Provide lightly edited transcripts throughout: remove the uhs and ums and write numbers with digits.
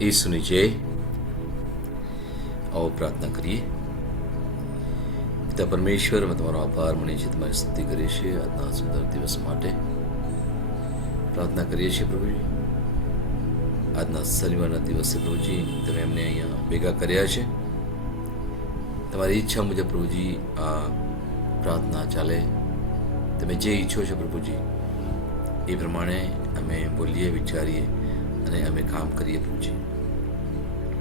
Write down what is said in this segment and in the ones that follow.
ઈસુની જય. આવો પ્રાર્થના કરીએ. પિતા પરમેશ્વર, અમે તમારો આભાર માનીએ છીએ, તમારી સ્તુતિ કરીએ છીએ આજના સુંદર દિવસ માટે. પ્રાર્થના કરીએ છીએ પ્રભુજી, આજના શનિવારના દિવસે પ્રભુજી તમે અમને અહીંયા ભેગા કર્યા છે. તમારી ઈચ્છા મુજબ પ્રભુજી આ પ્રાર્થના ચાલે. તમે જે ઈચ્છો છો પ્રભુજી એ પ્રમાણે અમે બોલીએ, વિચારીએ અને અમે કામ કરીએ પ્રભુજી.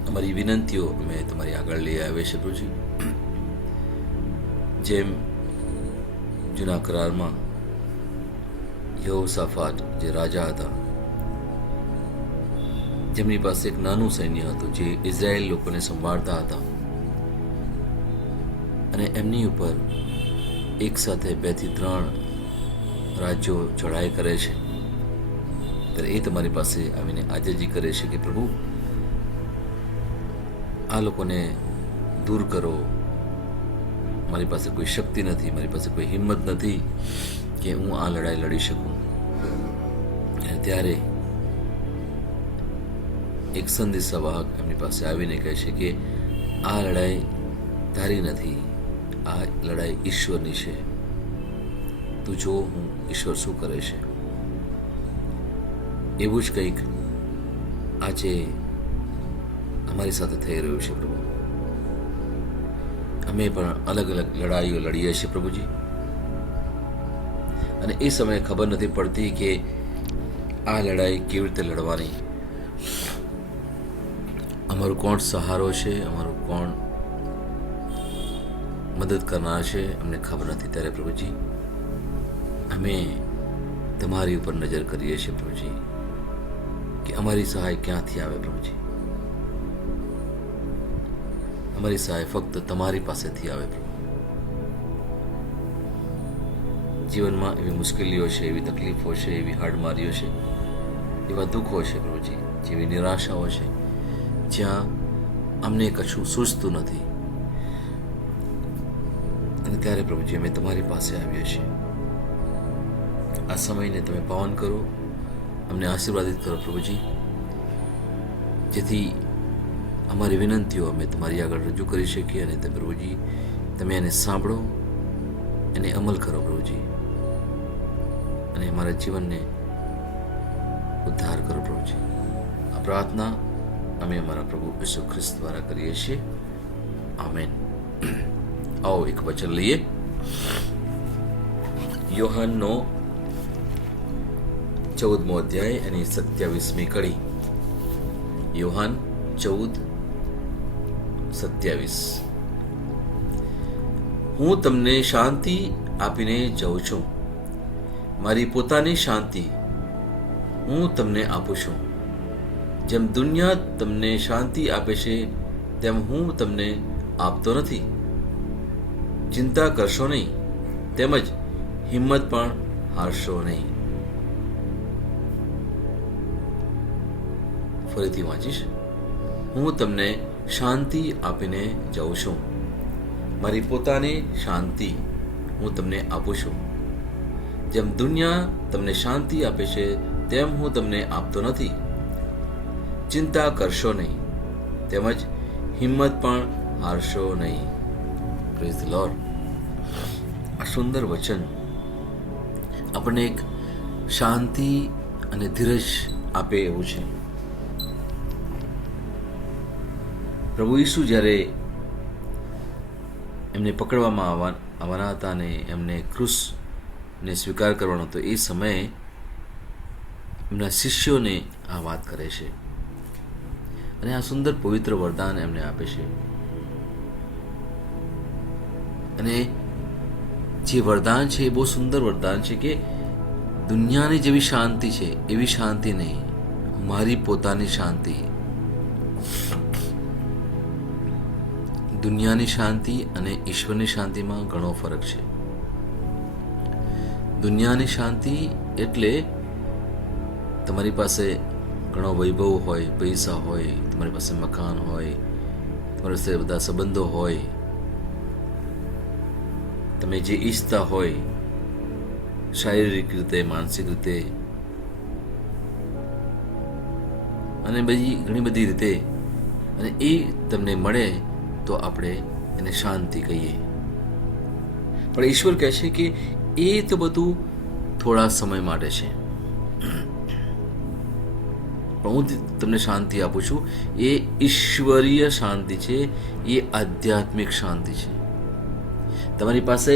અમારી વિનંતીઓ અમે તમારી આગળ લઈ આવ્યા છે પ્રભુજી. જેમ જૂના કરારમાં યહોશાફાટ જે રાજા હતા, જેમની પાસે એક નાનું સૈન્ય હતું જે ઇઝરાયેલ લોકોને સંભાળતા હતા, અને એમની ઉપર એક સાથે 2 થી 3 રાજ્યો ચઢાઈ કરે છે, ત્યારે એ તમારી પાસે આવીને આજીજી કરે છે કે પ્રભુ આ લોકોને દૂર કરો. મારી પાસે કોઈ શક્તિ નથી, મારી પાસે કોઈ હિંમત નથી કે હું આ લડાઈ લડી શકું. અને ત્યારે એક સંદેશાવાહક એમની પાસે આવીને કહે છે કે આ લડાઈ તારી નથી, આ લડાઈ ઈશ્વરની છે. તું જો હું ઈશ્વર શું કરે છે. એવું જ કંઈક આજે અમારી સાથે થઈ રહ્યું છે પ્રભુ. અમે પણ અલગ અલગ લડાઈઓ લડીએ છીએ પ્રભુજી, અને એ સમયે ખબર નથી પડતી કે આ લડાઈ કેવી રીતે લડવાની. અમારું કોણ સહારો છે, અમારું કોણ મદદ કરનાર છે, અમને ખબર નથી. ત્યારે પ્રભુજી અમે તમારી ઉપર નજર કરીએ છીએ પ્રભુજી કે અમારી સહાય ક્યાંથી આવે પ્રભુજી. અમારી સહાય ફક્ત તમારી પાસેથી આવે પ્રભુ. જીવનમાં એવી મુશ્કેલીઓ છે, એવી તકલીફો છે, એવી હાડમારીઓ છે, એવા દુઃખો છે પ્રભુજી, જેવી નિરાશાઓ છે, જ્યાં અમને કશું સૂઝતું નથી. અને ત્યારે પ્રભુજી અમે તમારી પાસે આવીએ છીએ. આ સમયને તમે પાવન કરો, અમને આશીર્વાદિત કરો પ્રભુજી, જેથી અમારી વિનંતીઓ અમે તમારી આગળ રજૂ કરી શકીએ. અને તે પ્રભુજી તમે એને સાંભળો, એને અમલ કરો પ્રભુજી, અને અમારા જીવનને ઉદ્ધાર કરો પ્રભુજી. આ પ્રાર્થના અમે અમારા પ્રભુ ઈસુ ખ્રિસ્ત દ્વારા કરીએ છીએ. આમેન. આવો એક વચન લઈએ. યોહાનનો 14મો અધ્યાય એની 27મી કડી. યોહાન 14:27. હું તમને શાંતિ આપીને જાઉં છું, મારી પોતાની શાંતિ હું તમને આપું છું. જેમ દુનિયા તમને શાંતિ આપે છે તેમ હું તમને આપતો નથી. ચિંતા કરશો નહીં, તેમજ હિંમત પણ હારશો નહીં. ફરીથી વાંચીશ. હું તમને શાંતિ આપીને જાઉં છું, મારી પોતાની શાંતિ હું તમને આપું છું. જેમ દુનિયા તમને શાંતિ આપે છે તેમ હું તમને આપતો નથી. ચિંતા કરશો નહીં, તેમજ હિંમત પણ હારશો નહીં. Praise the lord. આ સુંદર વચન આપણને એક શાંતિ અને ધીરજ આપે એવું છે. પ્રભુ ઈસુ જ્યારે એમને પકડવામાં આવવાના હતા અને એમને ક્રૂસને સ્વીકાર કરવાનો હતો, એ સમયે એમના શિષ્યોને આ વાત કરે છે, અને આ સુંદર પવિત્ર વરદાન એમને આપે છે. અને જે વરદાન છે એ બહુ સુંદર વરદાન છે કે દુનિયાની જેવી શાંતિ છે એવી શાંતિ નહીં, મારી પોતાની શાંતિ. દુનિયાની શાંતિ અને ઈશ્વરની શાંતિમાં ઘણો ફરક છે. દુનિયાની શાંતિ એટલે તમારી પાસે ઘણો વૈભવ હોય, પૈસા હોય, તમારી પાસે મકાન હોય, તમારી પાસે બધા સંબંધો હોય, તમે જે ઈચ્છતા હોય શારીરિક રીતે, માનસિક રીતે, અને બીજી ઘણી બધી રીતે, અને એ તમને મળે તો આપણે એને શાંતિ કહીએ. પણ ઈશ્વર કહે છે કે એ તો બધું થોડા સમય માટે છે, પણ હું તમને શાંતિ આપું છું. એ ઈશ્વરીય શાંતિ છે, એ આધ્યાત્મિક શાંતિ છે. તમારી પાસે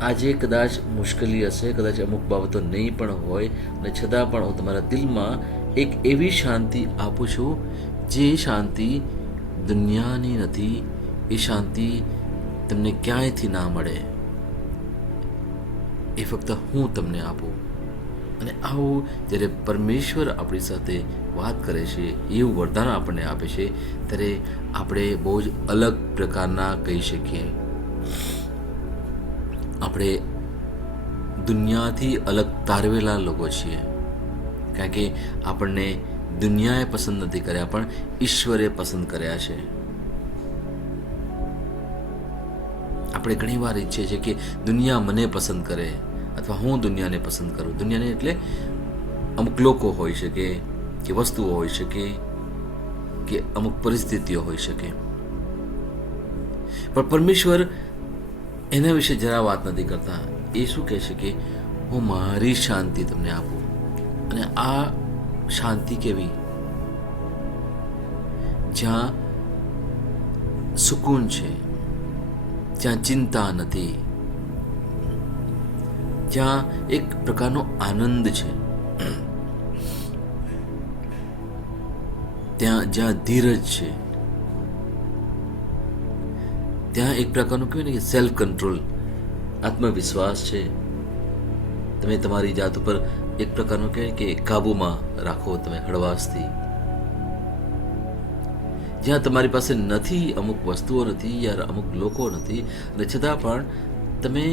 આજે કદાચ મુશ્કેલી હશે, કદાચ અમુક બાબતો નહીં પણ હોય, અને છતાં પણ હું તમારા દિલમાં એક એવી શાંતિ આપું છું જે શાંતિ દુનિયાની નથી. એ શાંતિ તમને ક્યાંયથી ના મળે, એ ફક્ત હું તમને આપું. અને આવું જ્યારે પરમેશ્વર આપણી સાથે વાત કરે છે, એવું વરદાન આપણને આપે છે, ત્યારે આપણે બહુ જ અલગ પ્રકારના કહી શકીએ. આપણે દુનિયાથી અલગ તારવેલા લોકો છીએ, કારણ કે આપણને દુનિયાએ પસંદ નથી કર્યા, પણ ઈશ્વરે પસંદ કર્યા છે. આપણે ઘણીવાર ઈચ્છીએ છીએ કે દુનિયા મને પસંદ કરે, અથવા હું દુનિયાને પસંદ કરું. દુનિયાને એટલે અમુક લોકો હોઈ શકે, કે વસ્તુઓ હોઈ શકે, કે અમુક પરિસ્થિતિઓ હોઈ શકે. પણ પરમેશ્વર એના વિશે જરા વાત નથી કરતા. એ શું કહે છે કે હું મારી શાંતિ તમને આપું. અને આ શાંતિ કેવી? જ્યાં સુકૂન છે, જ્યાં ચિંતા નથી, જ્યાં એક પ્રકારનો આનંદ છે, જ્યાં ધીરજ છે, ત્યાં એક પ્રકારનું કહેવાય ને કે સેલ્ફ કંટ્રોલ, આત્મવિશ્વાસ છે. તમે તમારી જાત ઉપર એક પ્રકારનું કહેવાય કે કાબુમાં રાખો તમે હળવાશથી. જ્યાં તમારી પાસે નથી, અમુક વસ્તુઓ નથી, યાર અમુક લોકો નથી, અને છતાં પણ તમે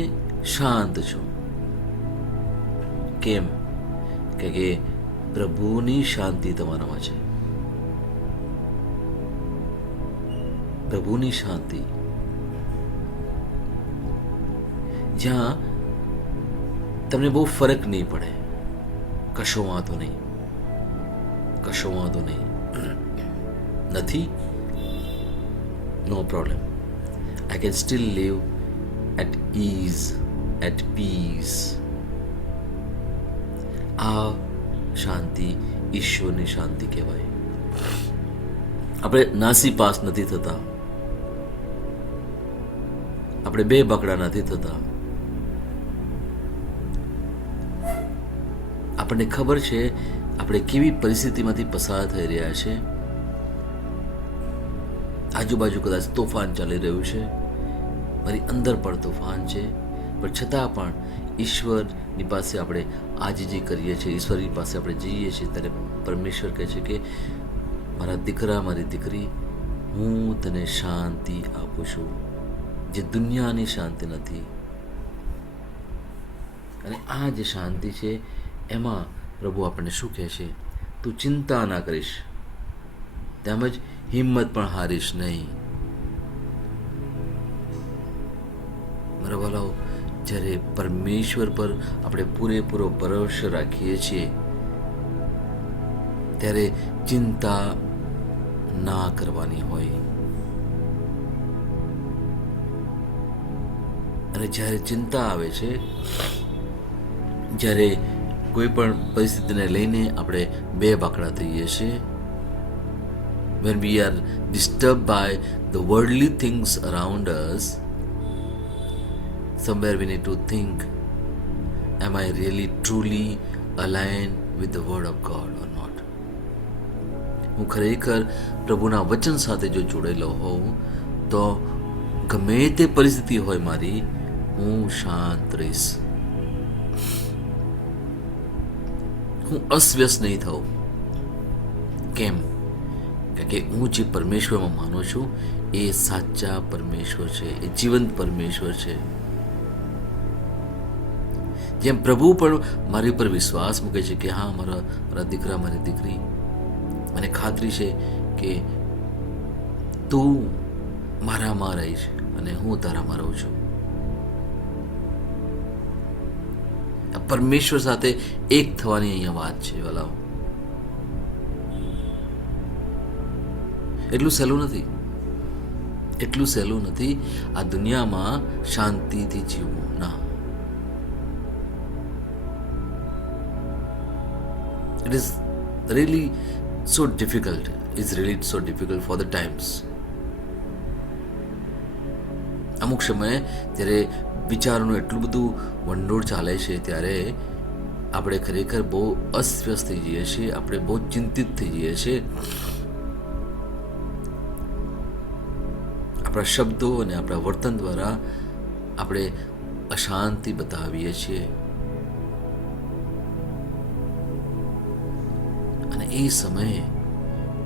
શાંત છો. કેમ? કે પ્રભુની શાંતિ તમારામાં છે. પ્રભુની શાંતિ, જ્યાં તમને બહુ ફરક નહીં પડે. કશો વાંધો નહીં, કશો વાંધો નહીં, નથી, no problem. I can still live at ease, at peace. આ શાંતિ ઈશ્વરની શાંતિ કહેવાય. આપણે નાસીપાસ નથી થતા, આપણે બે બકડા નથી થતા. આપણને ખબર છે આપણે કેવી પરિસ્થિતિમાંથી પસાર થઈ રહ્યા છે. આજુબાજુ કદાચ તોફાન ચાલી રહ્યું છે, મારી અંદર પણ તોફાન છે, પણ છતાં પણ ઈશ્વરની પાસે આપણે આજીજી કરીએ છીએ, ઈશ્વરની પાસે આપણે જઈએ છીએ, ત્યારે પરમેશ્વર કહે છે કે મારા દીકરા, મારી દીકરી, હું તને શાંતિ આપું છું, જે દુનિયાની શાંતિ નથી. અને આ જે શાંતિ છે એમાં પ્રભુ આપણને શું કહે છે? તું ચિંતા ના કરીશ, તેમજ હિંમત પણ હારીશ નહીં. મારા વાલાઓ, જ્યારે પરમેશ્વર પર આપણે પૂરેપૂરો ભરોસો રાખીએ છીએ, ત્યારે ચિંતા ના કરવાની હોય. અને જ્યારે ચિંતા આવે છે, જ્યારે કોઈ પણ પરિસ્થિતિને લઈને આપણે બે બાકડા થઈએ છીએ, when we are disturbed by the worldly things around us, somewhere we need to think, am I really truly aligned with the word of God or not? હું ખરેખર પ્રભુના વચન સાથે જો જોડેલો હોઉં તો ગમે તે પરિસ્થિતિ હોય મારી, હું શાંત રહીશ. હું અસ્વ્યસ્ત નહીં થઉં. કેમ? કે હું જે પરમેશ્વરમાં માનું છું એ સાચા પરમેશ્વર છે, એ જીવંત પરમેશ્વર છે. જેમ પ્રભુ પણ મારી ઉપર વિશ્વાસ મૂકે છે કે હા, મારા દીકરા, મારી દીકરી, મને ખાતરી છે કે તું મારામાં રહીશ અને હું તારામાં રહું છું. પરમેશ્વર સાથે એક થવાની અહીંયા વાત છે વાલાઓ. એટલું સહેલું નથી આ દુનિયામાં શાંતિથી જીવવું. ના, it is really so difficult. It's really so difficult for the times. અમુક સમયે જ્યારે વિચારોનું એટલું બધું વંડોળ ચાલે છે ત્યારે આપણે ખરેખર બહુ અસ્વસ્થ થઈ જઈએ છીએ, આપણે બહુ ચિંતિત થઈ જઈએ છીએ. આપણા શબ્દો અને આપણા વર્તન દ્વારા આપણે અશાંતિ બતાવીએ છીએ. અને એ સમયે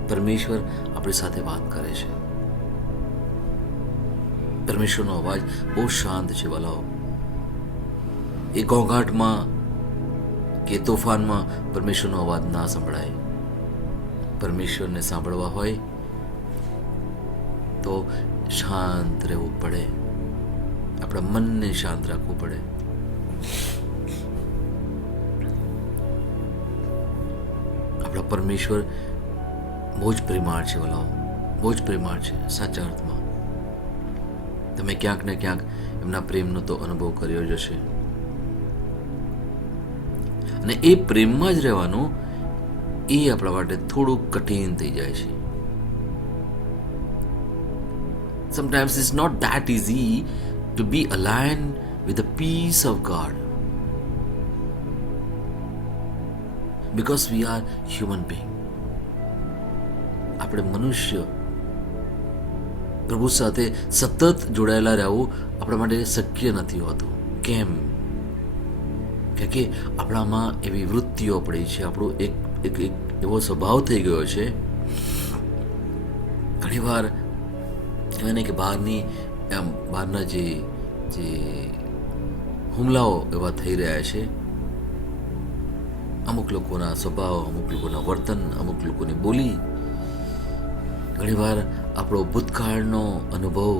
પરમેશ્વર આપણી સાથે વાત કરે છે. પરમેશ્વરનો અવાજ બહુ શાંત છે વાલાઓ. એ ઘોંઘાટમાં કે તોફાનમાં પરમેશ્વરનો અવાજ ના સંભળાય. પરમેશ્વરને સાંભળવા હોય તો શાંત રહેવું પડે, આપણા મનને શાંત રાખવું પડે. આપણા પરમેશ્વર બહુ જ પ્રેમાળ છે વાલાઓ, બહુ જ પ્રેમાળ છે સાચા અર્થમાં. તમે ક્યાંક ને ક્યાંક એમના પ્રેમનો તો અનુભવ કર્યો જ હશે. અને એ પ્રેમમાં જ રહેવાનું એ આપણા માટે થોડું કઠિન થઈ જાય છે. Sometimes it's not that easy to be aligned with the peace of God, because we are human being. આપણે મનુષ્ય પ્રભુ સાથે સતત જોડાયેલા રહેવું આપણા માટે શક્ય નથી હોતું. કેમ? કે આપણામાં એવી વૃત્તિઓ પડી છે, આપણો એક એવો સ્વભાવ થઈ ગયો છે. ઘણીવાર એને કે બહારના જે હુમલાઓ એવા થઈ રહ્યા છે. અમુક લોકોના સ્વભાવ, અમુક લોકોના વર્તન, અમુક લોકોની બોલી, ઘણીવાર આપણો ભૂતકાળનો અનુભવ,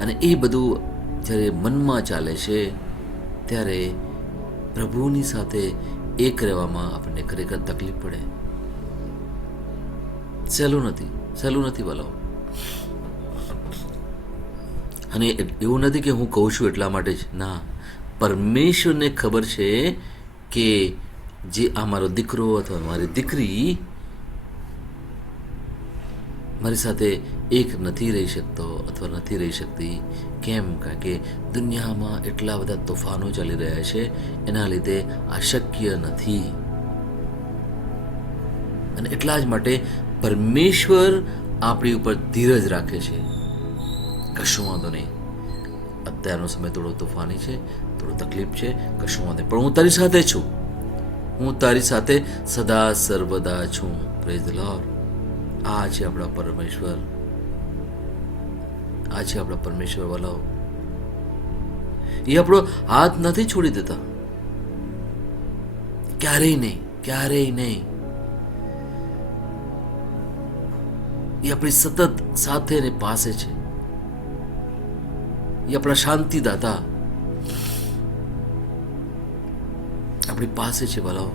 અને એ બધું જ્યારે મનમાં ચાલે છે ત્યારે પ્રભુની સાથે એક રહેવામાં આપણને ખરેખર તકલીફ પડે. સહેલું નથી વાલો. અને એવું નથી કે હું કહું છું એટલા માટે જ. ના, પરમેશ્વરને ખબર છે કે જે આ મારો દીકરો અથવા મારી દીકરી મારી સાથે એક નથી રહી શકતો અથવા નથી રહી શકતી. કેમ? કારણ કે દુનિયામાં એટલા બધા તોફાનો ચાલી રહ્યા છે, એના લીધે આ શક્ય નથી. અને એટલા જ માટે પરમેશ્વર આપણી ઉપર ધીરજ રાખે છે. કશું વાંધો નહીં, અત્યારનો સમય થોડો તોફાની છે, થોડો તકલીફ છે, કશું વાંધો નહીં, પણ હું તારી સાથે છું. હું તારી સાથે સદા સર્વદા છું. Praise the lord. આ છે આપણા પરમેશ્વર. આ છે આપણા પરમેશ્વર વાલાઓ. એ આપણો હાથ નથી છોડી દેતા, ક્યારેય નહીં. એ આપણી સતત સાથે ને પાસે છે. એ આપણા શાંતિદાતા આપણી પાસે છે વાલાઓ.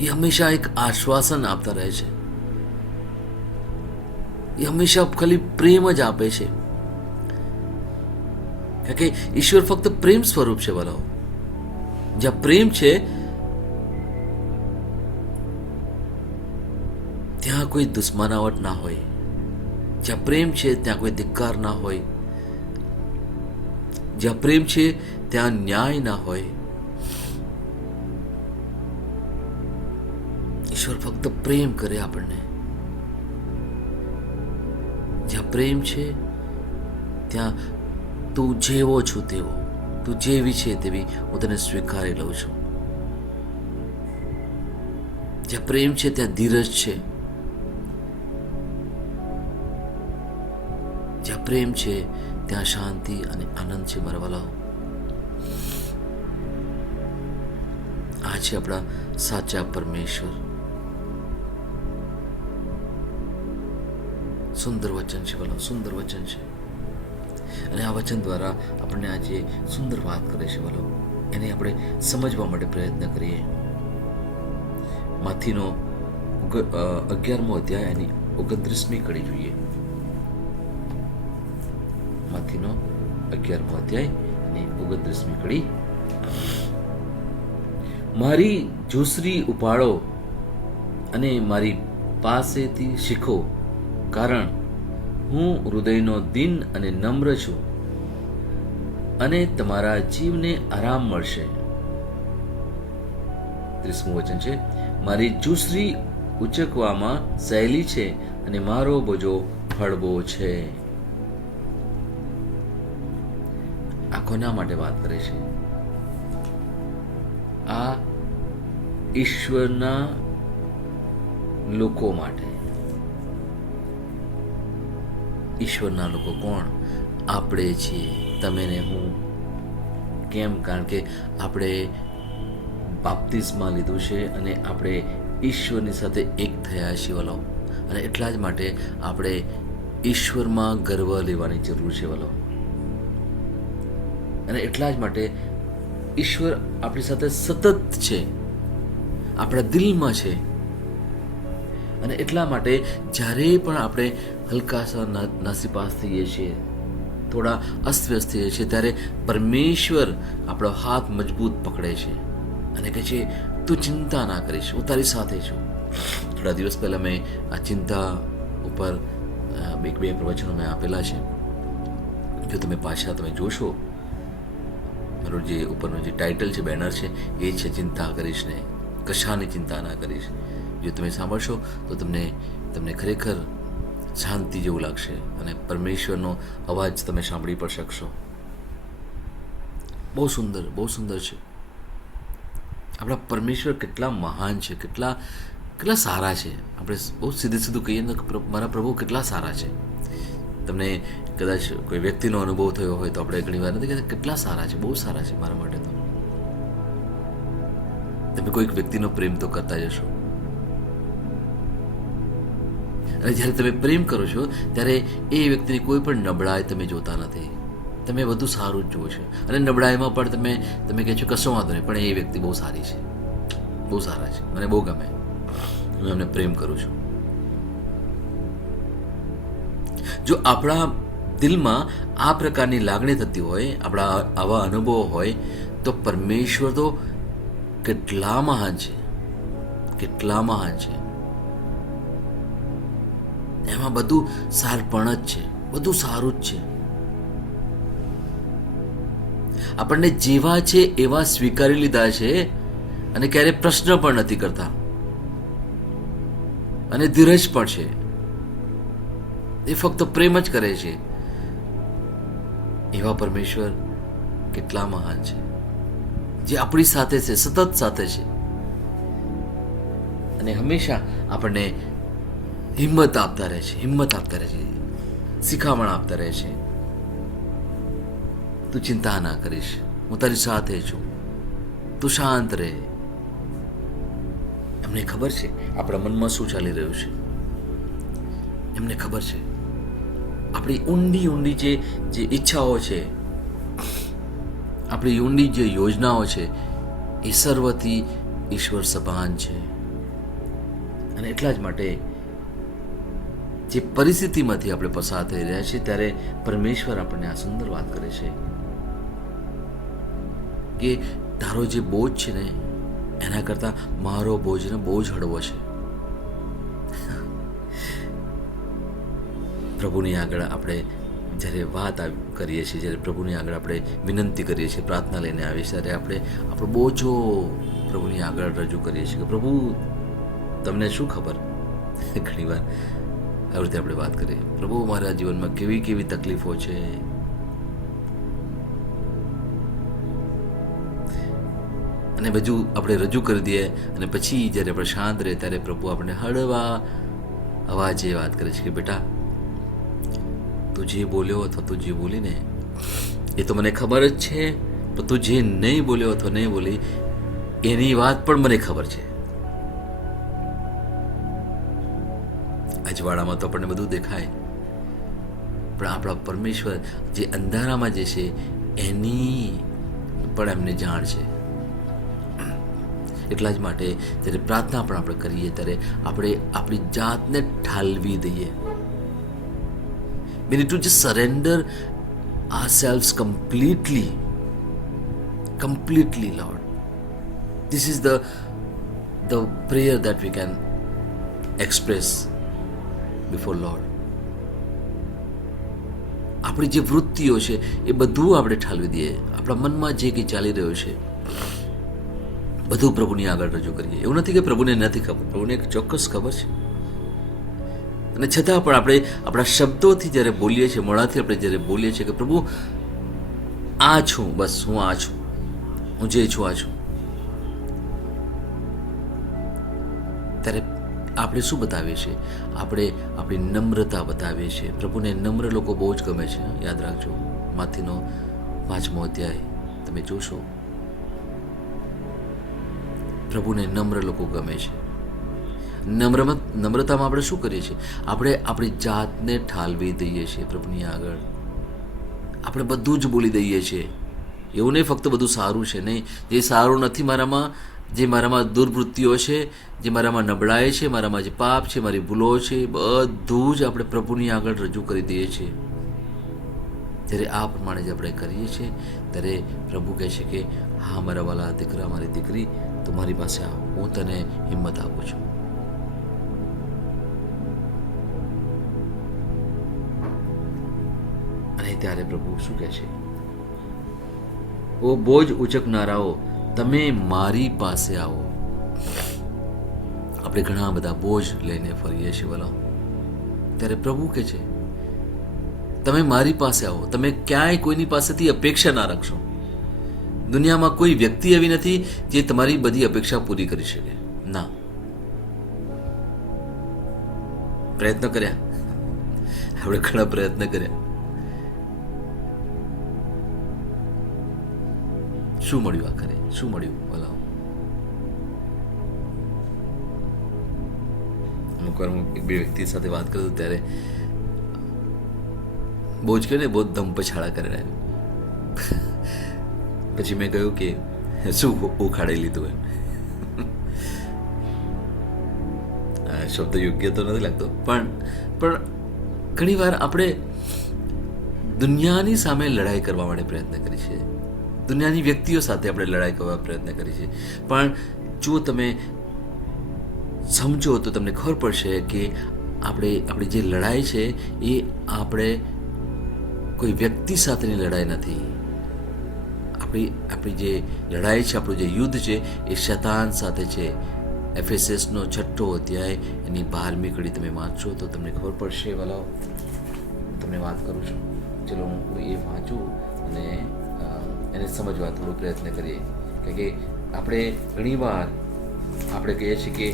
એ હંમેશા એક આશ્વાસન આપતા રહે છે. એ હંમેશા ખાલી પ્રેમ જ આપે છે. કારણ કે ઈશ્વર ફક્ત પ્રેમ સ્વરૂપ છે વાલાઓ. જ્યાં પ્રેમ છે ત્યાં કોઈ દુશ્મનાવટ ના હોય. જ્યાં પ્રેમ છે ત્યાં કોઈ ધિક્કાર ના હોય. જ્યાં પ્રેમ છે ત્યાં ન્યાય ના હોય. ઈશ્વર ફક્ત પ્રેમ કરે આપણને. જ્યાં પ્રેમ છે ત્યાં તું જેવો છું તેવો, તું જેવી છે તેવી હું તને સ્વીકારી લઉં છું. જ્યાં પ્રેમ છે ત્યાં ધીરજ છે. જ્યાં પ્રેમ છે ત્યાં શાંતિ અને આનંદ છે મારા વાલાઓ. આ છે આપણા સાચા પરમેશ્વર. સુંદર વચન છે વાલાઓ, સુંદર વચન છે. અને આ વચન દ્વારા આપણને આજે સુંદર વાત કરે છે વાલાઓ. એને આપણે સમજવા માટે પ્રયત્ન કરીએ. માથીનો 11મો અધ્યાય એની 29મી કડી જોઈએ. માથીનો 11મો અધ્યાય એની 29મી કડી. મારી જોસરી ઉપાડો અને મારી પાસેથી શીખો, કારણ હું હૃદયનો દીન અને નમ્ર છું, અને તમારા જીવને આરામ મળશે. 30મું વચન છે, મારી જોસરી ઉચકવામાં સહેલી છે અને મારો બોજો હળવો છે. આ કોના માટે વાત કરે છે? આ ઈશ્વરના લોકો માટે. ઈશ્વરના લોકો કોણ? આપણે છીએ, તમે ને હું. કેમ? કારણ કે આપણે બાપ્તિસ્મા લીધું છે અને આપણે ઈશ્વરની સાથે એક થયા છીએ વલો. અને એટલા જ માટે આપણે ઈશ્વરમાં ગર્વ લેવાની જરૂર છે વલો. અને એટલા જ માટે ઈશ્વર આપણી સાથે સતત છે, આપણા દિલમાં છે. અને એટલા માટે જ્યારે પણ આપણે હલકાસા નાસીપાસ થઈએ છીએ, થોડા અસ્તવ્યસ્ત થઈએ છીએ, ત્યારે પરમેશ્વર આપણો હાથ મજબૂત પકડે છે અને કહે છે, તું ચિંતા ના કરીશ, હું તારી સાથે છું. થોડા દિવસ પહેલાં મેં આ ચિંતા ઉપર બે પ્રવચનો મેં આપેલા છે. જો તમે પાછા તમે જોશો, મારું જે ઉપરનું જે ટાઇટલ છે, બેનર છે, એ છે ચિંતા કરીશ ને, કશાની ચિંતા ના કરીશ. જો તમે સાંભળશો તો તમને ખરેખર શાંતિ જેવું લાગશે અને પરમેશ્વરનો અવાજ તમે સાંભળી પણ શકશો. બહુ સુંદર છે. આપણા પરમેશ્વર કેટલા મહાન છે, કેટલા સારા છે. આપણે બહુ સીધું કહીએ ને, મારા પ્રભુ કેટલા સારા છે. તમને કદાચ કોઈ વ્યક્તિનો અનુભવ થયો હોય તો આપણે ઘણી વાર નથી કહેતા કેટલા સારા છે, બહુ સારા છે મારા માટે. તો તમે કોઈક વ્યક્તિનો પ્રેમ તો કરતા જશો, અને જ્યારે તમે પ્રેમ કરો છો ત્યારે એ વ્યક્તિની કોઈ પણ નબળાઈ તમે જોતા નથી. તમે બધું સારું જ જુઓ છો. અને નબળાઈમાં પણ તમે કહે છો કશો વાંધો નહીં, પણ એ વ્યક્તિ બહુ સારી છે, બહુ સારા છે, મને બહુ ગમે, હું એમને પ્રેમ કરું છું. જો આપણા દિલમાં આ પ્રકારની લાગણી થતી હોય, આપણા આવા અનુભવો હોય, તો પરમેશ્વર તો કેટલા મહાન છે, કેટલા મહાન છે. એમાં બધું સારપણ જ છે, બધું સારું જ છે. આપણને જેવા છે એવા સ્વીકારી લીધા છે અને ક્યારે પ્રશ્ન પણ નથી કરતા, અને ધીરજ પણ છે. એ ફક્ત પ્રેમ જ કરે છે. એવા પરમેશ્વર કેટલા મહાન છે, જે આપણી સાથે છે, સતત સાથે છે, અને હંમેશા આપણને હિંમત આપતા રહે છે, શિખામણ આપતા રહે છે. તું ચિંતા ના કરીશ, હું તારી સાથે છું, તું શાંત રહે. એમને ખબર છે આપણા મનમાં શું ચાલી રહ્યું છે. એમને ખબર છે આપણી ઊંડી જે ઈચ્છાઓ છે, આપણી ઊંડી જે યોજનાઓ છે, એ સર્વથી ઈશ્વર સભાન છે. અને એટલા જ માટે જે પરિસ્થિતિમાંથી આપણે પસાર થઈ રહ્યા છીએ, ત્યારે પરમેશ્વર આપણને આ સુંદર વાત કરે છે કે તારો જે બોજ છે ને, એના કરતાં મારો બોજ બહુ જ હળવો છે. પ્રભુની આગળ આપણે જ્યારે વાત કરીએ છીએ, જ્યારે પ્રભુની આગળ આપણે વિનંતી કરીએ છીએ, પ્રાર્થના લઈને આવીએ છીએ, ત્યારે આપણે આપણો બોજો પ્રભુની આગળ રજૂ કરીએ છીએ કે પ્રભુ તમને શું ખબર. ઘણીવાર આવી રીતે આપણે વાત કરીએ, પ્રભુ મારા જીવનમાં કેવી તકલીફો છે, અને બધું આપણે રજૂ કરી દઈએ. અને પછી જ્યારે આપણે શાંત રહે ત્યારે પ્રભુ આપણે હળવા અવાજે વાત કરે છે કે બેટા, તું જે બોલ્યો અથવા તું જે બોલી ને, એ તો મને ખબર જ છે, પણ તું જે નહીં બોલ્યો અથવા નહીં બોલી, એની વાત પણ મને ખબર છે. અજવાળામાં તો આપણને બધું દેખાય, પણ આપણા પરમેશ્વર જે અંધારામાં જે છે એની પણ એમને જાણ છે. એટલા જ માટે જ્યારે પ્રાર્થના પણ આપણે કરીએ ત્યારે આપણે આપણી જાતને ઠાલવી દઈએ. We need to just surrender ourselves completely, Lord. This is the prayer that we can express before Lord. આપણી જે વૃત્તિઓ છે એ બધું આપણે ઠાલવી દઈએ. આપણા મનમાં જે કંઈ ચાલી રહ્યું છે બધું પ્રભુની આગળ રજૂ કરીએ. એવું નથી કે પ્રભુને નથી ખબર, પ્રભુને એક ચોક્કસ ખબર છે. અને છતાં પણ આપણે આપણા શબ્દોથી જ્યારે બોલીએ છીએ, મોઢાથી આપણે જ્યારે બોલીએ છીએ કે પ્રભુ આ છું, બસ હું આ છું, હું જે છું આ છું, ત્યારે આપણે શું બતાવીએ છીએ? આપણે આપણી નમ્રતા બતાવીએ છીએ. પ્રભુને નમ્ર લોકો બહુ જ ગમે છે. યાદ રાખજો, માથીનો 5મો અધ્યાય તમે જોશો, પ્રભુને નમ્ર લોકો ગમે છે. નમ્રતામાં આપણે શું કરીએ છીએ? આપણે આપણી જાતને ઠાલવી દઈએ છીએ પ્રભુની આગળ. આપણે બધું જ બોલી દઈએ છીએ. એવું નહીં ફક્ત બધું સારું છે, નહીં, જે સારું નથી મારામાં, જે મારામાં દુર્વૃત્તિઓ છે, જે મારામાં નબળાઈ છે, મારામાં જે પાપ છે, મારી ભૂલો છે, બધું જ આપણે પ્રભુની આગળ રજૂ કરી દઈએ છીએ. જ્યારે આ પ્રમાણે જે આપણે કરીએ છીએ ત્યારે પ્રભુ કહે છે કે હા મારા વાલા દીકરા, મારી દીકરી, તું મારી પાસે આવ, હું તને હિંમત આપું છું. અને ત્યારે પ્રભુ શું કહે છે? ઓ બોજ ઉચકનારાઓ, તમે મારી પાસે આવો. આપણે ઘણા બધા બોજ લઈને ફરીએ છીએ વાલા, ત્યારે પ્રભુ કહે છે તમે મારી પાસે આવો. તમે ક્યાંય કોઈની પાસેથી અપેક્ષા ના રાખશો. દુનિયામાં કોઈ વ્યક્તિ એવી નથી જે તમારી બધી અપેક્ષા પૂરી કરી શકે. ના, પ્રયત્ન કર્યા, આપણે ઘણા પ્રયત્ન કર્યા, શું મળ્યું? આખરે શું મળ્યું? બોલાવો. અમુક વાર હું એક બે વ્યક્તિ સાથે વાત કરું ત્યારે બહુ જ કે ને બહુ દમ પછાડા કરી રહ્યા. પછી મેં કહ્યું કે શું ઉખાડી લીધું એમ. શબ્દ યોગ્ય તો નથી લાગતો, પણ ઘણી વાર આપણે દુનિયાની સામે લડાઈ કરવા માટે પ્રયત્ન કરીએ છીએ. દુનિયાની વ્યક્તિઓ સાથે આપણે લડાઈ કરવા પ્રયત્ન કરીએ છીએ. પણ જો તમે સમજો તો તમને ખબર પડશે કે આપણી જે લડાઈ છે એ આપણે કોઈ વ્યક્તિ સાથેની લડાઈ નથી. આપણી જે લડાઈ છે, આપણું જે યુદ્ધ છે એ શૈતાન સાથે છે. એફેસસનો 6 અધ્યાય એની 12મી કડી તમે વાંચશો તો તમને ખબર પડશે. વાલાઓ, તમને વાત કરું છું, ચલો હું એ વાંચું અને એને સમજવા થોડો પ્રયત્ન કરીએ. કારણ કે આપણે ઘણીવાર આપણે કહીએ છીએ કે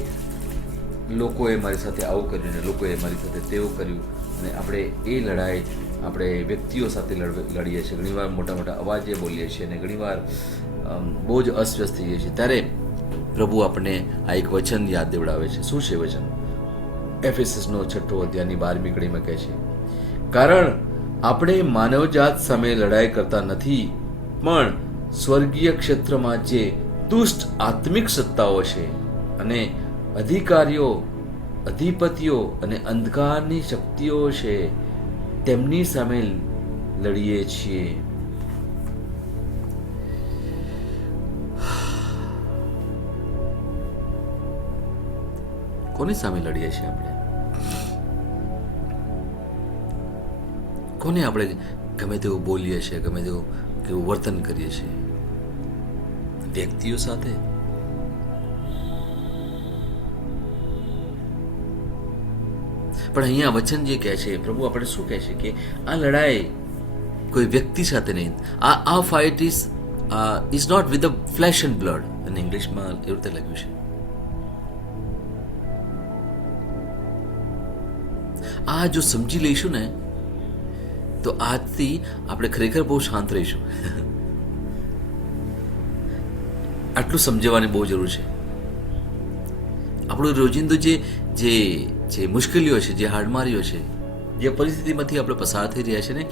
લોકોએ મારી સાથે આવું કર્યું ને લોકોએ મારી સાથે તેવું કર્યું, અને આપણે એ લડાઈ આપણે વ્યક્તિઓ સાથે લડીએ છીએ. ઘણીવાર મોટા મોટા અવાજે બોલીએ છીએ અને ઘણીવાર બહુ જ અસ્વસ્થ થઈએ છીએ. ત્યારે પ્રભુ આપણને આ એક વચન યાદ દેવડાવે છે. શું છે વચન? એફેસસનો 6 અધ્યાયની 12મી કડીમાં કહે છે, કારણ આપણે માનવજાત સામે લડાઈ કરતા નથી, પણ સ્વર્ગીય ક્ષેત્રમાં જે દુષ્ટ આત્મિક સત્તાઓ છે અને અધિકારીઓ, અધિપતિઓ અને અંધકારની શક્તિઓ છે તેમની સામે લડીએ છીએ. કોની સામે લડીએ છીએ આપણે? કોને આપણે ગમે તેવું બોલીએ છીએ, ગમે તેવું કેવું વર્તન કરીએ છીએ? વ્યક્તિઓ સાથે? પણ અહીંયા વચન જે કહે છે, પ્રભુ આપણે શું કહે છે કે આ લડાઈ કોઈ વ્યક્તિ સાથે નહીં. આ fight is not with the flesh and blood. અને ઇંગ્લિશમાં એવું રીતે લખ્યું છે. આ જો સમજી લઈશું ને તો આજથી આપણે ખરેખર બહુ શાંત રહીશું. આટલું સમજવાની બહુ જરૂર છે. આપણું રોજિંદુ જે મુશ્કેલીઓ છે, જે હાડમારીઓ છે, જે પરિસ્થિતિમાંથી આપણે પસાર થઈ રહ્યા છે ને,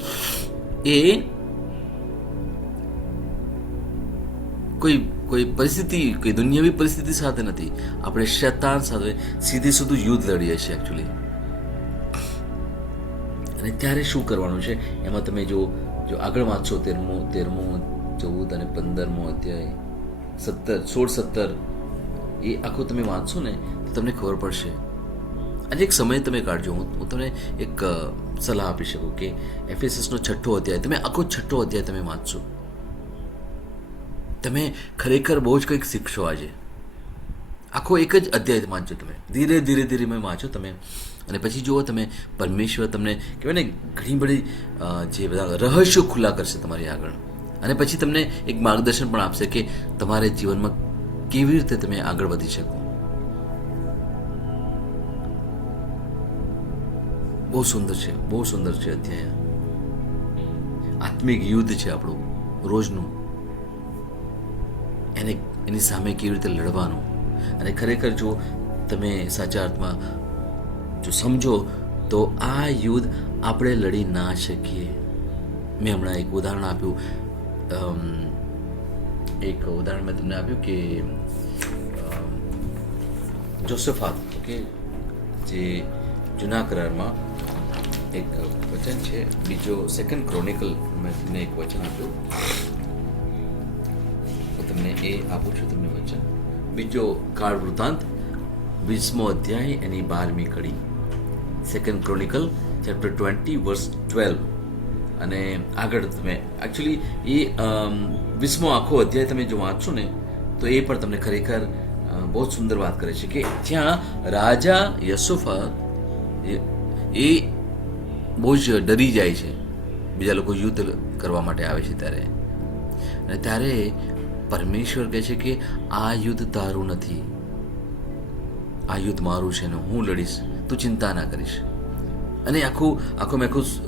એ કોઈ પરિસ્થિતિ, કોઈ દુનિયાવી પરિસ્થિતિ સાથે નથી, આપણે શૈતાન સાથે સીધે સીધું યુદ્ધ લડીએ છીએ એકચ્યુઅલી. અને ત્યારે શું કરવાનું છે એમાં તમે જો આગળ વાંચશો 13, 14 અને 15મો અધ્યાય, 16, 17 એ આખું તમે વાંચશો ને તો તમને ખબર પડશે. આજે એક સમય તમે કાઢજો. હું તમને એક સલાહ આપી શકું કે એફએસએસનો 6ઠ્ઠો અધ્યાય, તમે આખો 6ઠ્ઠો અધ્યાય તમે વાંચશો, તમે ખરેખર બહુ જ કંઈક શીખશો. આજે આખો એક જ અધ્યાય વાંચો, તમે ધીરે ધીરે વાંચો તમે, અને પછી જુઓ તમે પરમેશ્વર તમને કહેવાય ને ઘણી બધી જે બધા રહસ્યો ખુલ્લા કરશે તમારી આગળ, અને પછી તમને એક માર્ગદર્શન પણ આપશે કે તમારે જીવનમાં કેવી રીતે તમે આગળ વધી શકો. બહુ સુંદર છે અધ્યાય. આત્મિક યુદ્ધ છે આપણું રોજનું, એની સામે કેવી રીતે લડવાનું. અને ખરેખર જો તમે સાચા અર્થમાં જો સમજો તો આ યુદ્ધ આપણે લડી ના શકીએ. મેં હમણાં એક ઉદાહરણ આપ્યું, મેં તમને આપ્યું કે જોસેફાત, ઓકે, જે જૂના કરારમાં એક વચન છે, બીજો 2 ક્રોનિકલ મેં તમને એક વચન આપ્યું, હું તમને એ આપું છું તમને વચન. બીજો કાળ વૃત્તાંત 20મો અધ્યાય એની 12મી કડી, 2 ક્રોનિકલ ચેપ્ટર 20 વર્સ 12. અને આગળ તમે એકચ્યુઅલી એ 20મો આખો અધ્યાય તમે જો વાંચશો ને તો એ પણ તમને ખરેખર બહુ સુંદર વાત કરે છે કે જ્યાં રાજા યહોશાફાત એ બહુ જ ડરી જાય છે, બીજા લોકો યુદ્ધ કરવા માટે આવે છે ત્યારે, અને ત્યારે પરમેશ્વર કહે છે કે આ યુદ્ધ તારું નથી, આ યુદ્ધ મારું છે ને હું લડીશ, તું ચિંતા ના કરીશ. અને આખું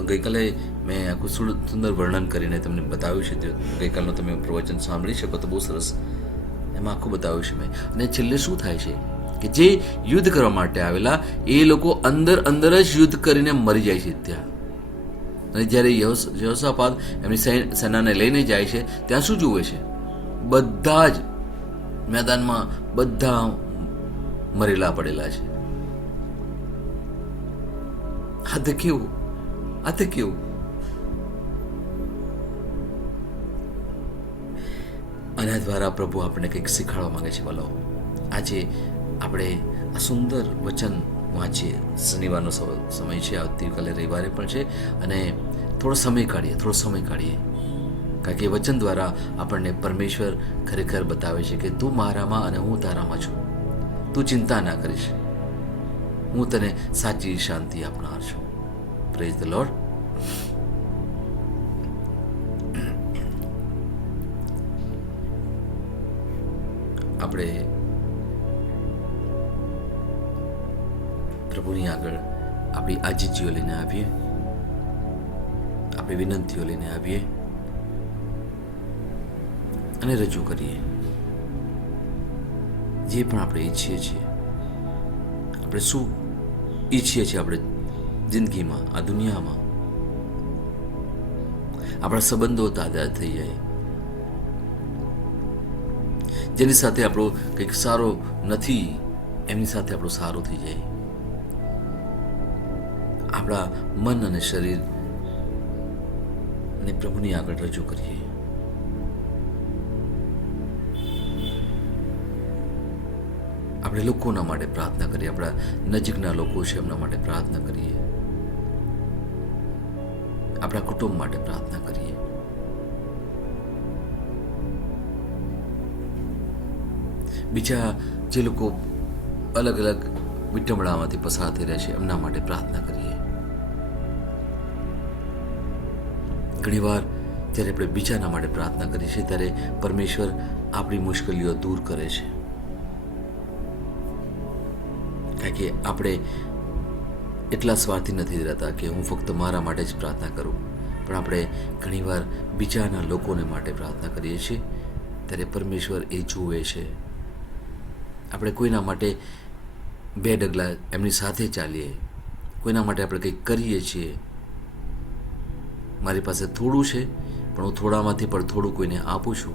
ગઈકાલે મેં આખું સુંદર વર્ણન કરીને તમને બતાવ્યું છે. ગઈકાલનો તમે પ્રવચન સાંભળી શકો તો બહુ સરસ એમાં આખું બતાવ્યું છે મેં. અને છેલ્લે શું થાય છે કે જે યુદ્ધ કરવા માટે આવેલા એ લોકો અંદર જ યુદ્ધ કરીને મરી જાય છે ત્યાં. અને જ્યારે યહોશાફાત એમની સેનાને લઈને જાય છે ત્યાં શું જુએ છે? બધા જ મેદાનમાં બધા મરેલા પડેલા છે. આ તે કેવું આના દ્વારા પ્રભુ આપણને કંઈક શીખવાડવા માંગે છે. બોલો, આજે આપણે આ સુંદર વચન વાંચીએ. શનિવારનો સમય છે, આવતીકાલે રવિવારે પણ છે, અને થોડો સમય કાઢીએ, કારણ કે વચન દ્વારા આપણને પરમેશ્વર ખરેખર બતાવે છે કે તું મારામાં અને હું તારામાં છું, તું ચિંતા ના કરીશ, હું તને સાચી શાંતિ આપનાર છું. Praise the lord. આપણે પ્રભુની આગળ આપણી આજીજીઓ લઈને આવીએ, આપણી વિનંતીઓ લઈને આવીએ અને રજૂ કરીએ જે પણ આપણે ઈચ્છીએ છીએ. આપણે શું ઈચ્છીએ છીએ આપણે જિંદગીમાં, આ દુનિયામાં? આપણા સંબંધો તાજા થઈ જાય, જેની સાથે આપણો કંઈક સારો નથી એમની સાથે આપણો સારો થઈ જાય. આપણા મન અને શરીર ને પ્રભુની આગળ રજૂ કરીએ. આપણે લોકોના માટે પ્રાર્થના કરીએ, આપણા નજીકના લોકો છે એમના માટે પ્રાર્થના કરીએ, આપણા કુટુંબ માટે પ્રાર્થના કરીએ. બીજા જે લોકો અલગ અલગ વિટંબણામાંથી પસાર થઈ રહ્યા છે એમના માટે પ્રાર્થના કરીએ. ઘણીવાર જ્યારે આપણે બીજાના માટે પ્રાર્થના કરીએ છીએ ત્યારે પરમેશ્વર આપણી મુશ્કેલીઓ દૂર કરે છે, કારણ કે આપણે એટલા સ્વાર્થી નથી રહેતા કે હું ફક્ત મારા માટે જ પ્રાર્થના કરું, પણ આપણે ઘણીવાર બીજાના લોકોને માટે પ્રાર્થના કરીએ છીએ ત્યારે પરમેશ્વર એ જુએ છે. આપણે કોઈના માટે 2 ડગલા એમની સાથે ચાલીએ, કોઈના માટે આપણે કંઈક કરીએ છીએ. મારી પાસે થોડું છે પણ હું થોડામાંથી પણ થોડું કોઈને આપું છું,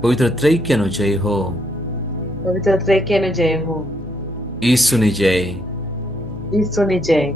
પવિત્ર ત્રૈક્યનો જય હો. પવિત્ર ત્રૈક્યનો જય હો. ઈસુની જય. ઈસુની જય.